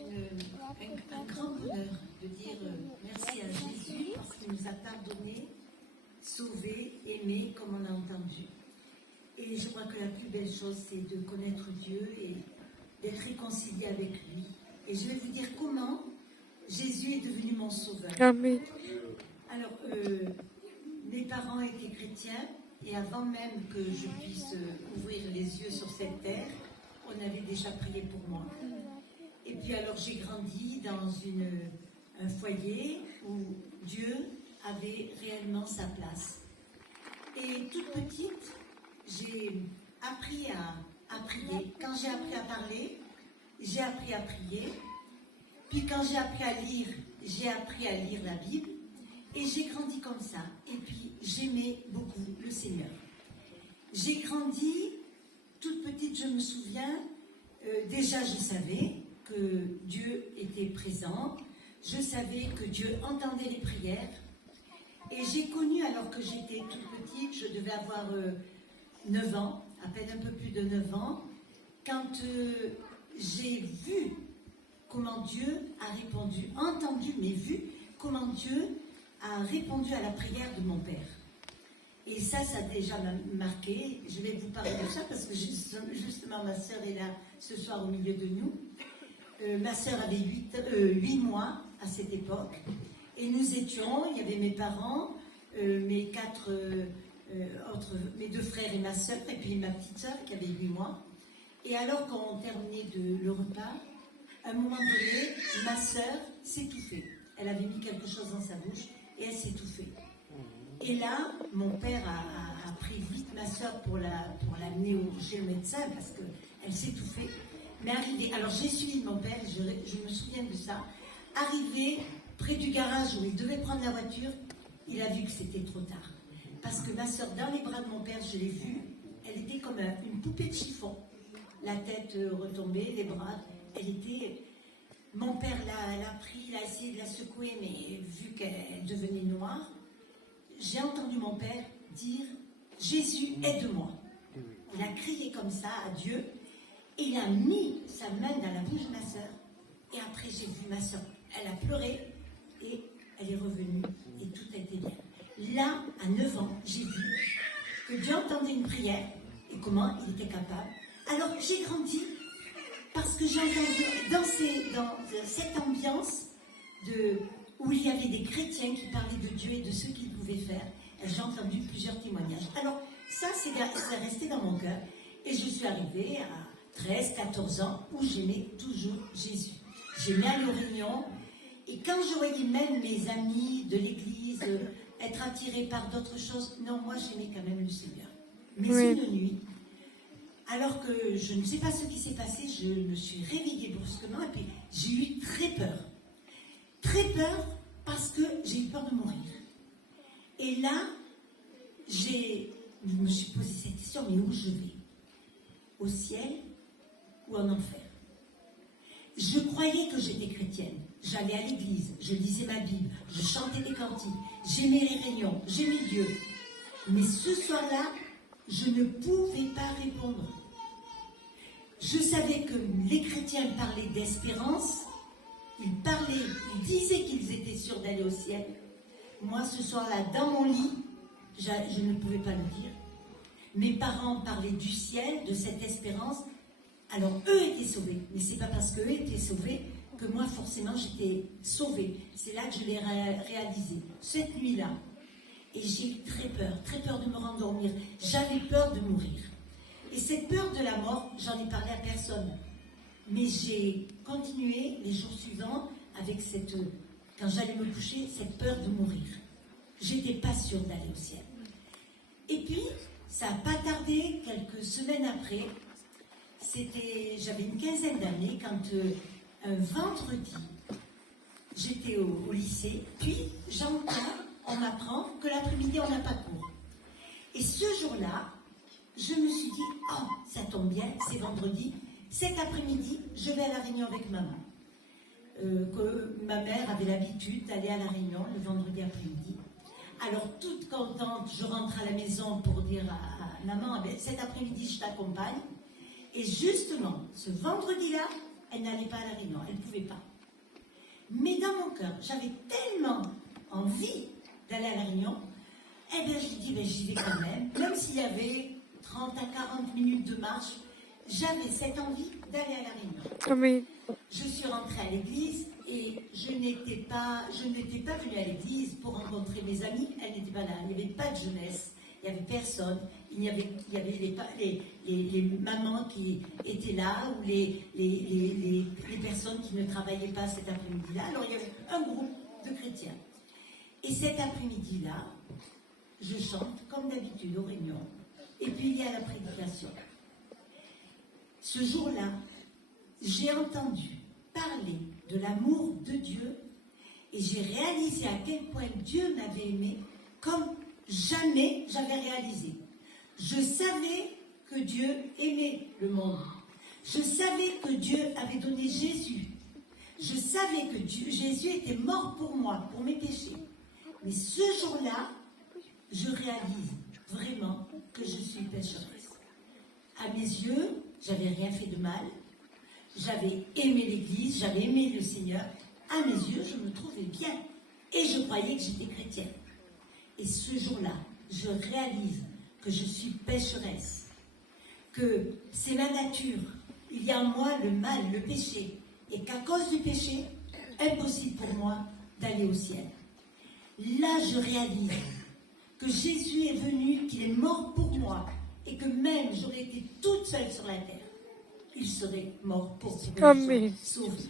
un grand bonheur de dire merci à Jésus parce qu'il nous a pardonné, sauvé, aimé comme on a entendu. Et je crois que la plus belle chose, c'est de connaître Dieu et d'être réconcilié avec lui. Et je vais vous dire comment Jésus est devenu mon sauveur. Amen. Alors, mes parents étaient chrétiens et avant même que je puisse ouvrir les yeux sur cette terre, on avait déjà prié pour moi. Et puis alors j'ai grandi dans un foyer où Dieu avait réellement sa place. Et toute petite, j'ai appris à prier. Quand j'ai appris à parler, j'ai appris à prier. Puis quand j'ai appris à lire, j'ai appris à lire la Bible. Et j'ai grandi comme ça. Et puis j'aimais beaucoup le Seigneur. J'ai grandi, toute petite, je me souviens, déjà je savais que Dieu était présent. Je savais que Dieu entendait les prières. Et j'ai connu, alors que j'étais toute petite, je devais avoir 9 ans, à peine un peu plus de 9 ans, quand j'ai vu comment Dieu a répondu, entendu, mais vu comment Dieu a répondu à la prière de mon père. Et ça a déjà marqué. Je vais vous parler de ça parce que justement ma sœur est là ce soir au milieu de nous. Ma sœur avait 8 mois à cette époque. Et nous étions, il y avait mes parents, mes 2 frères et ma sœur, et puis ma petite sœur qui avait 8 mois. Et alors qu'on terminait le repas, à un moment donné, ma sœur s'étouffait. Elle avait mis quelque chose dans sa bouche et elle s'étouffait. Et là, mon père a pris vite ma sœur pour l'amener chez le médecin parce qu'elle s'étouffait. Mais arrivé, alors j'ai suivi mon père, je me souviens de ça, arrivé près du garage où il devait prendre la voiture, il a vu que c'était trop tard. Parce que ma sœur, dans les bras de mon père, je l'ai vue, elle était comme une poupée de chiffon. La tête retombée, les bras, elle était... Mon père l'a pris, il a essayé de la secouer, mais vu qu'elle devenait noire, j'ai entendu mon père dire « Jésus, aide-moi ». Il a crié comme ça à Dieu, et il a mis sa main dans la bouche de ma sœur. Et après, j'ai vu ma sœur, elle a pleuré, et elle est revenue, et tout a été bien. Là, à 9 ans, j'ai vu que Dieu entendait une prière, et comment il était capable. Alors, j'ai grandi, parce que j'ai entendu dans cette ambiance où il y avait des chrétiens qui parlaient de Dieu et de ce qu'ils pouvaient faire. J'ai entendu plusieurs témoignages. Alors, ça, c'est resté dans mon cœur. Et je suis arrivée à 13, 14 ans, où j'aimais toujours Jésus. J'aimais aller aux réunions. Et quand je voyais même mes amis de l'église être attirés par d'autres choses, non, moi, j'aimais quand même le Seigneur. Mais une nuit, alors que je ne sais pas ce qui s'est passé, je me suis réveillée brusquement et puis j'ai eu très peur. Très peur parce que j'ai eu peur de mourir. Et là, je me suis posé cette question, mais où je vais? Au ciel ou en enfer? Je croyais que j'étais chrétienne. J'allais à l'église, je lisais ma Bible, je chantais des cantiques, j'aimais les réunions, j'aimais Dieu. Mais ce soir-là, je ne pouvais pas répondre. Je savais que les chrétiens parlaient d'espérance, ils disaient qu'ils étaient sûrs d'aller au ciel. Moi, ce soir-là, dans mon lit, je ne pouvais pas le dire. Mes parents parlaient du ciel, de cette espérance. Alors, eux étaient sauvés. Mais ce n'est pas parce qu'eux étaient sauvés que moi, forcément, j'étais sauvée. C'est là que je l'ai réalisé, cette nuit-là. Et j'ai eu très peur de me rendormir. J'avais peur de mourir. Et cette peur de la mort, j'en ai parlé à personne. Mais j'ai continué les jours suivants avec quand j'allais me coucher, cette peur de mourir. J'étais pas sûre d'aller au ciel. Et puis, ça n'a pas tardé, quelques semaines après, j'avais une quinzaine d'années, quand un vendredi, j'étais au lycée, puis on m'apprend que l'après-midi, on n'a pas cours. Et ce jour-là, je me suis dit, oh, ça tombe bien, c'est vendredi, cet après-midi, je vais à la réunion avec maman. Que ma mère avait l'habitude d'aller à la réunion le vendredi après-midi. Alors, toute contente, je rentre à la maison pour dire à maman, cet après-midi, je t'accompagne. Et justement, ce vendredi-là, elle n'allait pas à la réunion, elle ne pouvait pas. Mais dans mon cœur, j'avais tellement envie d'aller à la réunion, eh bien je lui dis, ben, j'y vais quand même s'il y avait 30 à 40 minutes de marche, j'avais cette envie d'aller à la réunion. Amen. Je suis rentrée à l'église et je n'étais pas venue à l'église pour rencontrer mes amis, elles n'étaient pas là, il n'y avait pas de jeunesse, il n'y avait personne, il y avait les mamans qui étaient là ou les personnes qui ne travaillaient pas cet après-midi-là, alors il y avait un groupe de chrétiens. Et cet après-midi-là, je chante comme d'habitude aux réunions, et puis il y a la prédication. Ce jour-là, j'ai entendu parler de l'amour de Dieu et j'ai réalisé à quel point Dieu m'avait aimé comme jamais j'avais réalisé. Je savais que Dieu aimait le monde. Je savais que Dieu avait donné Jésus. Je savais que Jésus était mort pour moi, pour mes péchés. Mais ce jour-là, je réalise vraiment que je suis pécheresse. À mes yeux, j'avais rien fait de mal. J'avais aimé l'Église, j'avais aimé le Seigneur. À mes yeux, je me trouvais bien. Et je croyais que j'étais chrétienne. Et ce jour-là, je réalise que je suis pécheresse. Que c'est ma nature. Il y a en moi le mal, le péché. Et qu'à cause du péché, impossible pour moi d'aller au ciel. Là, je réalise que Jésus est venu, qu'il est mort pour moi. Et que même j'aurais été toute seule sur la terre, il serait mort pour me sauver.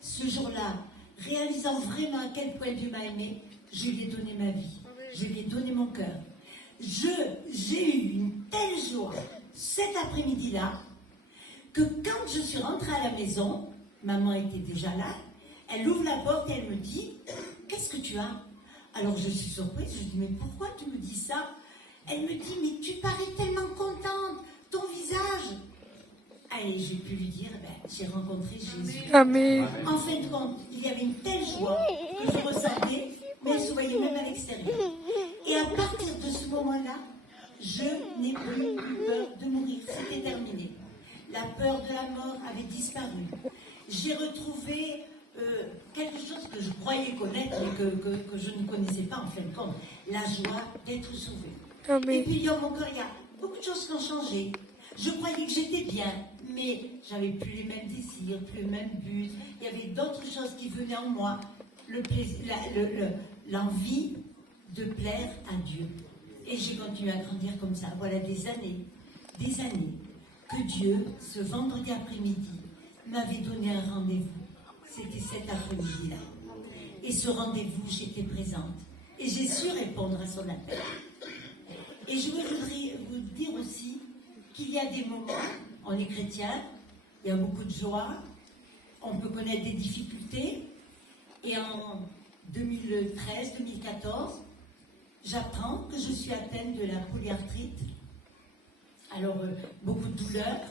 Ce jour-là, réalisant vraiment à quel point Dieu m'a aimé, je lui ai donné ma vie, je lui ai donné mon cœur. J'ai eu une telle joie cet après-midi-là que quand je suis rentrée à la maison, maman était déjà là, elle ouvre la porte et elle me dit « Qu'est-ce que tu as ?» Alors je suis surprise, je dis « Mais pourquoi tu me dis ça ?» Elle me dit « Mais tu parais tellement contente, ton visage !» Allez, j'ai pu lui dire, j'ai rencontré Jésus. Amen. En fin de compte, il y avait une telle joie que je ressentais, mais elle se voyait même à l'extérieur. Et à partir de ce moment-là, je n'ai plus eu peur de mourir. C'était terminé. La peur de la mort avait disparu. J'ai retrouvé quelque chose que je croyais connaître, mais que je ne connaissais pas en fin de compte. La joie d'être sauvée. Amen. Et puis dans mon cœur, il y a beaucoup de choses qui ont changé. Je croyais que j'étais bien, mais j'avais plus les mêmes désirs, plus le même but. Il y avait d'autres choses qui venaient en moi. L'envie de plaire à Dieu. Et j'ai continué à grandir comme ça. Voilà des années que Dieu, ce vendredi après-midi, m'avait donné un rendez-vous. C'était cet après-midi-là. Et ce rendez-vous, j'étais présente. Et j'ai su répondre à son appel. Et je voudrais vous dire aussi qu'il y a des moments, on est chrétien, il y a beaucoup de joie, on peut connaître des difficultés. Et en 2013-2014, j'apprends que je suis atteinte de la polyarthrite. Alors, beaucoup de douleurs.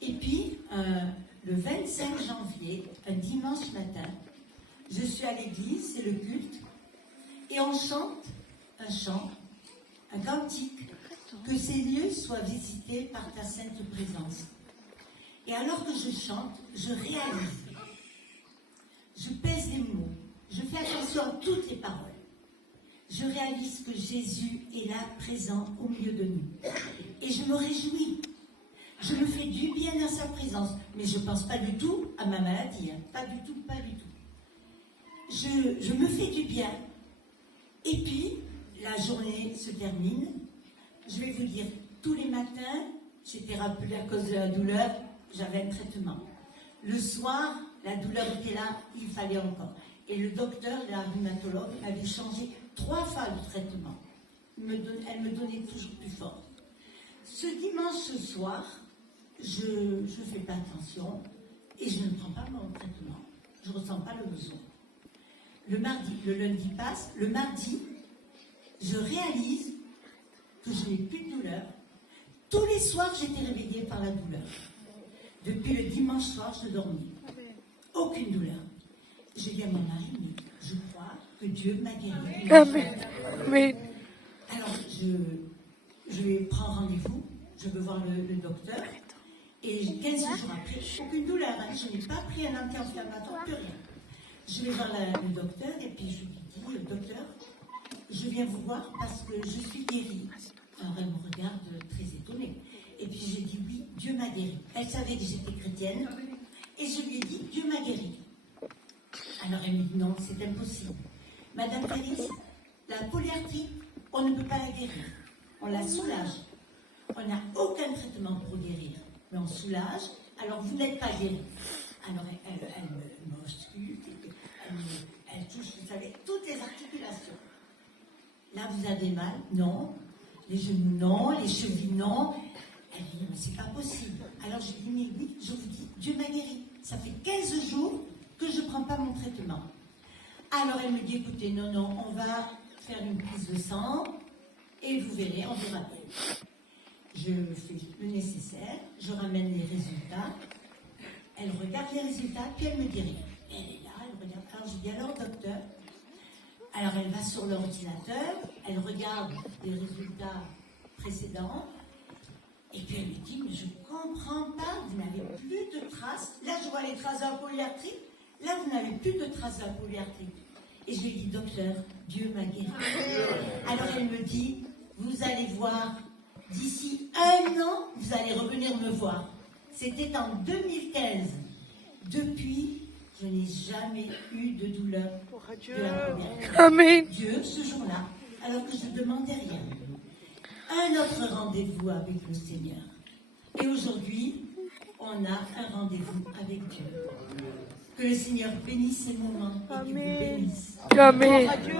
Et puis, le 25 janvier, un dimanche matin, je suis à l'église, c'est le culte, et on chante un chant, un cantique, que ces lieux soient visités par ta sainte présence. Et alors que je chante, je réalise, je pèse les mots, je fais attention à toutes les paroles. Je réalise que Jésus est là, présent au milieu de nous. Et je me réjouis. Je me fais du bien dans sa présence. Mais je ne pense pas du tout à ma maladie. Hein. Pas du tout, pas du tout. Je me fais du bien. Et puis, la journée se termine. Je vais vous dire, tous les matins, j'étais rappelée à cause de la douleur, j'avais un traitement. Le soir, la douleur était là, il fallait encore. Et le docteur, la rhumatologue, avait changé 3 fois le traitement. Elle me donnait toujours plus fort. Ce dimanche soir, je ne fais pas attention et je ne prends pas mon traitement. Je ne ressens pas le besoin. Le lundi passe. Le mardi, je réalise que je n'ai plus de douleur. Tous les soirs, j'étais réveillée par la douleur. Depuis le dimanche soir, je dormais. Aucune douleur. J'ai dit à mon mari, mais je crois que Dieu m'a guéri. Amen. Amen. Alors, je vais prendre rendez-vous. Je veux voir le docteur. Et 15 jours après, aucune douleur. Hein. Je n'ai pas pris un anti-inflammatoire, plus rien. Je vais voir le docteur et puis je lui dis, docteur, je viens vous voir parce que je suis guérie. Alors elle me regarde très étonnée. Et puis j'ai dit oui, Dieu m'a guérie. Elle savait que j'étais chrétienne. Et je lui ai dit, Dieu m'a guérie. Alors elle me dit non, c'est impossible. Madame Périsse, la polyarthrite, on ne peut pas la guérir. On la soulage. On n'a aucun traitement pour guérir. Mais on soulage, alors vous n'êtes pas guérie. Alors elle m'ausculte, elle touche, vous savez, toutes les articulations. Là, vous avez mal? Non. Les genoux, non. Les chevilles, non. Elle dit, mais c'est pas possible. Alors je dis, mais oui, je vous dis, Dieu m'a guéri. Ça fait 15 jours que je ne prends pas mon traitement. Alors elle me dit, écoutez, non, on va faire une prise de sang et vous verrez, on vous rappelle. Je fais le nécessaire, je ramène les résultats. Elle regarde les résultats, puis elle me dit rien. Elle est là, elle regarde. Alors je dis, alors docteur, alors elle va sur l'ordinateur, elle regarde les résultats précédents, et puis elle me dit, mais je ne comprends pas, vous n'avez plus de traces. Là, je vois les traces de la polyarthrite, là, vous n'avez plus de traces de la polyarthrite. Et je lui dis, docteur, Dieu m'a guéri. Alors elle me dit, vous allez voir, d'ici 1 an, vous allez revenir me voir. C'était en 2015. Depuis, je n'ai jamais eu de douleur de la première. Amen. Dieu, ce jour-là, alors que je ne demandais rien. Un autre rendez-vous avec le Seigneur. Et aujourd'hui, on a un rendez-vous avec Dieu. Que le Seigneur bénisse ces moments et qu'il vous bénisse. Amen. Adieu.